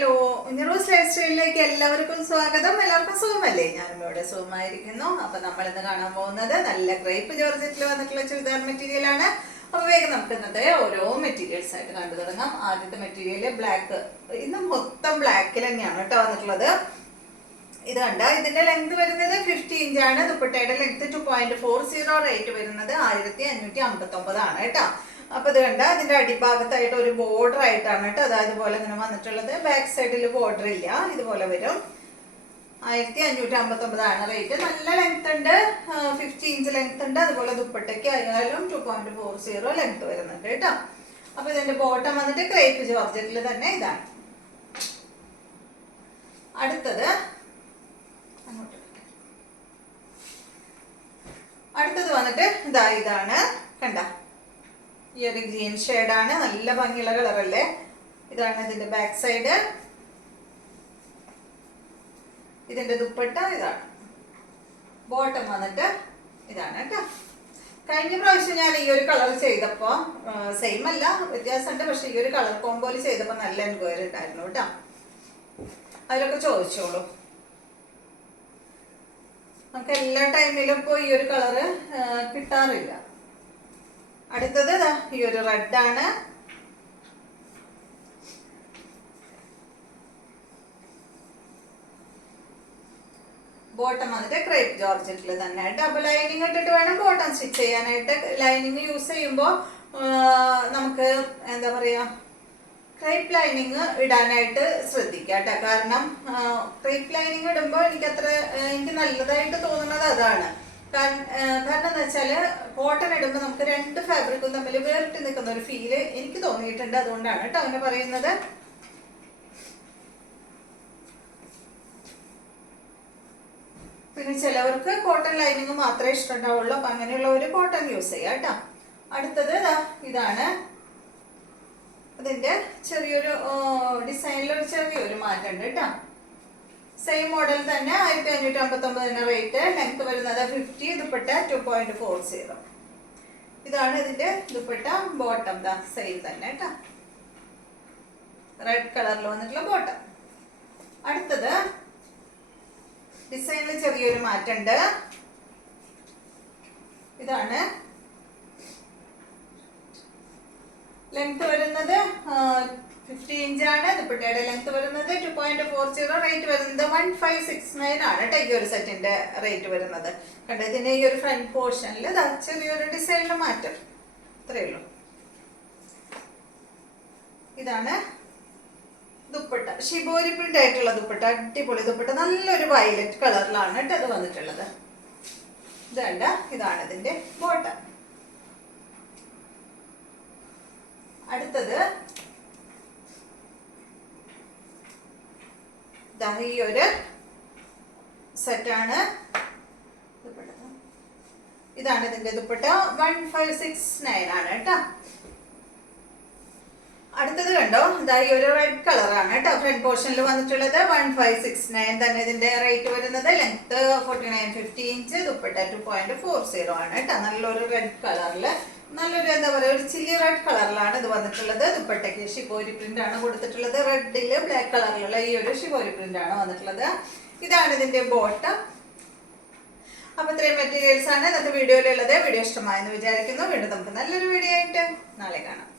Hello, ഉഞ്ഞറൂസ് life സ്റ്റൈലിലേക്ക് എല്ലാവർക്കും സ്വാഗതം. എല്ലാവർക്കും സുഖമല്ലേ? ഞാനും ഇവിടെ സുഖമായിരിക്കുന്നു. അപ്പൊ നമ്മൾ ഇന്ന് കാണാൻ പോകുന്നത് നല്ല ക്രേപ്പ് ജോർജറ്റിൽ വന്നിട്ടുള്ള ചുരിദാർ മെറ്റീരിയൽ ആണ്. അപ്പൊ വേഗം നമുക്ക് ഇന്നത്തെ ഓരോ മെറ്റീരിയൽസ് ആയിട്ട് കണ്ടു തുടങ്ങാം. ആദ്യത്തെ മെറ്റീരിയൽ ബ്ലാക്ക്. ഇന്ന് മൊത്തം ബ്ലാക്കിൽ തന്നെയാണ് കേട്ടോ വന്നിട്ടുള്ളത്. ഇത് കണ്ട, ഇതിന്റെ ലെങ്ത് വരുന്നത് 50 ഇഞ്ചാണ്. ദുപ്പട്ടയുടെ ലെങ്ത് 2.40, റേറ്റ് വരുന്നത് 1559 ആണ് കേട്ടോ. അപ്പൊ ഇത് കണ്ട, ഇതിന്റെ അടിഭാഗത്തായിട്ട് ഒരു ബോർഡർ ആയിട്ടാണ് കേട്ടോ അതായത് പോലെ ഇങ്ങനെ വന്നിട്ടുള്ളത്. ബാക്ക് സൈഡിൽ ബോർഡർ ഇല്ല, ഇതുപോലെ വരും. 1559 ആണ് റേറ്റ്. നല്ല ലെങ്ത് ഉണ്ട്, 50 ഇഞ്ച് ലെങ്ത് ഉണ്ട്. അതുപോലെ ദുപ്പട്ടയ്ക്ക് ആയാലും 2.40 ലെങ്ത് വരുന്നുണ്ട് കേട്ടോ. അപ്പൊ ഇതിന്റെ ബോട്ടം വന്നിട്ട് ക്രേപ്പ് ജോർജറ്റിൽ തന്നെ ഇതാണ്. അടുത്തത് വന്നിട്ട് ഇതാണ് കണ്ട, ഈ ഒരു ഗ്രീൻ ഷെയ്ഡാണ്. നല്ല ഭംഗിയുള്ള കളറല്ലേ. ഇതാണ് ഇതിന്റെ ബാക്ക് സൈഡ്. ഇതിന്റെ ദുപ്പട്ട ഇതാണ്. ബോട്ടം വന്നിട്ട് ഇതാണ് കേട്ടോ. കഴിഞ്ഞ പ്രാവശ്യം ഞാൻ ഈ ഒരു കളർ ചെയ്തപ്പോ സെയിം അല്ല, വ്യത്യാസമുണ്ട്. പക്ഷെ ഈ ഒരു കളർ കോമ്പോയിൽ ചെയ്തപ്പോ നല്ല എൻക്വയറി ഉണ്ടായിരുന്നു കേട്ടോ. അതിലൊക്കെ ചോദിച്ചോളൂ. നമുക്ക് എല്ലാ ടൈമിലും ഇപ്പോൾ ഈ ഒരു കളറ് കിട്ടാറില്ല. അടുത്തത് ഈ ഒരു റെഡ് ആണ്. ബോട്ടം വന്നിട്ട് ക്രേപ്പ് ജോർജറ്റിൽ തന്നെ ആയിട്ട്. അപ്പൊ ലൈനിങ് ഇട്ടിട്ട് വേണം ബോട്ടം സ്റ്റിച്ച് ചെയ്യാനായിട്ട്. ലൈനിങ് യൂസ് ചെയ്യുമ്പോൾ നമുക്ക് എന്താ പറയാ, ക്രേപ്പ് ലൈനിങ് ഇടാനായിട്ട് ശ്രദ്ധിക്കുക കേട്ടോ. കാരണം ക്രേപ്പ് ലൈനിങ് ഇടുമ്പോൾ എനിക്ക് നല്ലതായിട്ട് തോന്നുന്നത് അതാണ്. കാരണം എന്താ വെച്ചാല്, കോട്ടൺ ഇടുമ്പോൾ നമുക്ക് രണ്ട് ഫാബ്രിക്കും തമ്മിൽ വേറിട്ട് നിൽക്കുന്ന ഒരു ഫീല് എനിക്ക് തോന്നിയിട്ടുണ്ട്. അതുകൊണ്ടാണ് കേട്ടോ അങ്ങനെ പറയുന്നത്. പിന്നെ ചിലവർക്ക് കോട്ടൺ ലൈനിങ് മാത്രമേ ഇഷ്ടമുണ്ടാവുള്ളൂ. അപ്പൊ അങ്ങനെയുള്ളവര് കോട്ടൺ യൂസ് ചെയ്യാം കേട്ടോ. അടുത്തത് ഇതാണ്. അതിന്റെ ചെറിയൊരു ഡിസൈനിലൊരു ചെറിയൊരു മാറ്റം ഉണ്ട് കേട്ടോ. സെയിം മോഡൽ തന്നെ 1559 റേറ്റ്. ലെങ്ത് വരുന്നത് 50, ദുപ്പട്ട 2.40. ഇതാണ് ഇതിന്റെ ദുപ്പട്ട. ബോട്ടം സെയിം തന്നെ കേട്ടോ, റെഡ് കളറിൽ വന്നിട്ടുള്ള ബോട്ടം. അടുത്തത് ഡിസൈനിൽ ചെറിയൊരു മാറ്റം ഉണ്ട്. ഇതാണ് ലെങ്ത് വരുന്നത് 50 ഇഞ്ചാണ്. ദുപ്പട്ടയുടെ ലെങ്ത് വരുന്നത് 2.40, റേറ്റ് വരുന്നത് 1569 ആണ് കേട്ടോ. ഈ ഒരു സെറ്റിന്റെ റേറ്റ് വരുന്നത് കണ്ടോ. ഇതിന്റെ ഈ ഒരു ഫ്രണ്ട് പോർഷനിൽ ചെറിയൊരു ഡിസൈനിൽ മാറ്റം, ഇത്രയേ ഉള്ളൂ. ഇതാണ് ദുപ്പട്ട. ഷിബോരി പ്രിന്റ് ആയിട്ടുള്ള ദുപ്പട്ട, അടിപൊളി ദുപ്പട്ട. നല്ലൊരു വയലറ്റ് കളറിലാണ് കേട്ടോ അത് വന്നിട്ടുള്ളത്. ഇതണ്ട, ഇതാണ് ഇതിന്റെ ബോട്ടം. അടുത്തത് ഈ ഒരു സെറ്റാണ്. ഇതാണ് ഇതിന്റെ ദുപ്പട്ട. 1569 ആണ് കേട്ടോ. അടുത്തത് കണ്ടോ, ഈ ഒരു റെഡ് കളറാണ് കേട്ടോ ഫ്രണ്ട് പോർഷനിൽ വന്നിട്ടുള്ളത്. 1569 തന്നെ ഇതിന്റെ റേറ്റ് വരുന്നത്. Length 49, 50 inch. ദുപ്പട്ട 2.40 ആണ് കേട്ടോ. നല്ലൊരു റെഡ് കളറില്, നല്ലൊരു എന്താ പറയുക, ഒരു ചില്ലി റെഡ് കളറിലാണ് ഇത് വന്നിട്ടുള്ളത്. ദുപ്പട്ടയ്ക്ക് ഷിബോരി പ്രിന്റ് ആണ് കൊടുത്തിട്ടുള്ളത്. റെഡില് ബ്ലാക്ക് കളറിലുള്ള ഈ ഒരു ഷിബോരി പ്രിന്റ് ആണ് വന്നിട്ടുള്ളത്. ഇതാണ് ഇതിന്റെ ബോട്ടം. അപ്പൊ ഇത്രയും മെറ്റീരിയൽസ് ആണ് ഇന്നത്തെ വീഡിയോയിലുള്ളത്. വീഡിയോ ഇഷ്ടമായെന്ന് വിചാരിക്കുന്നു. വീണ്ടും നമുക്ക് നല്ലൊരു വീഡിയോ ആയിട്ട് നാളെ കാണാം.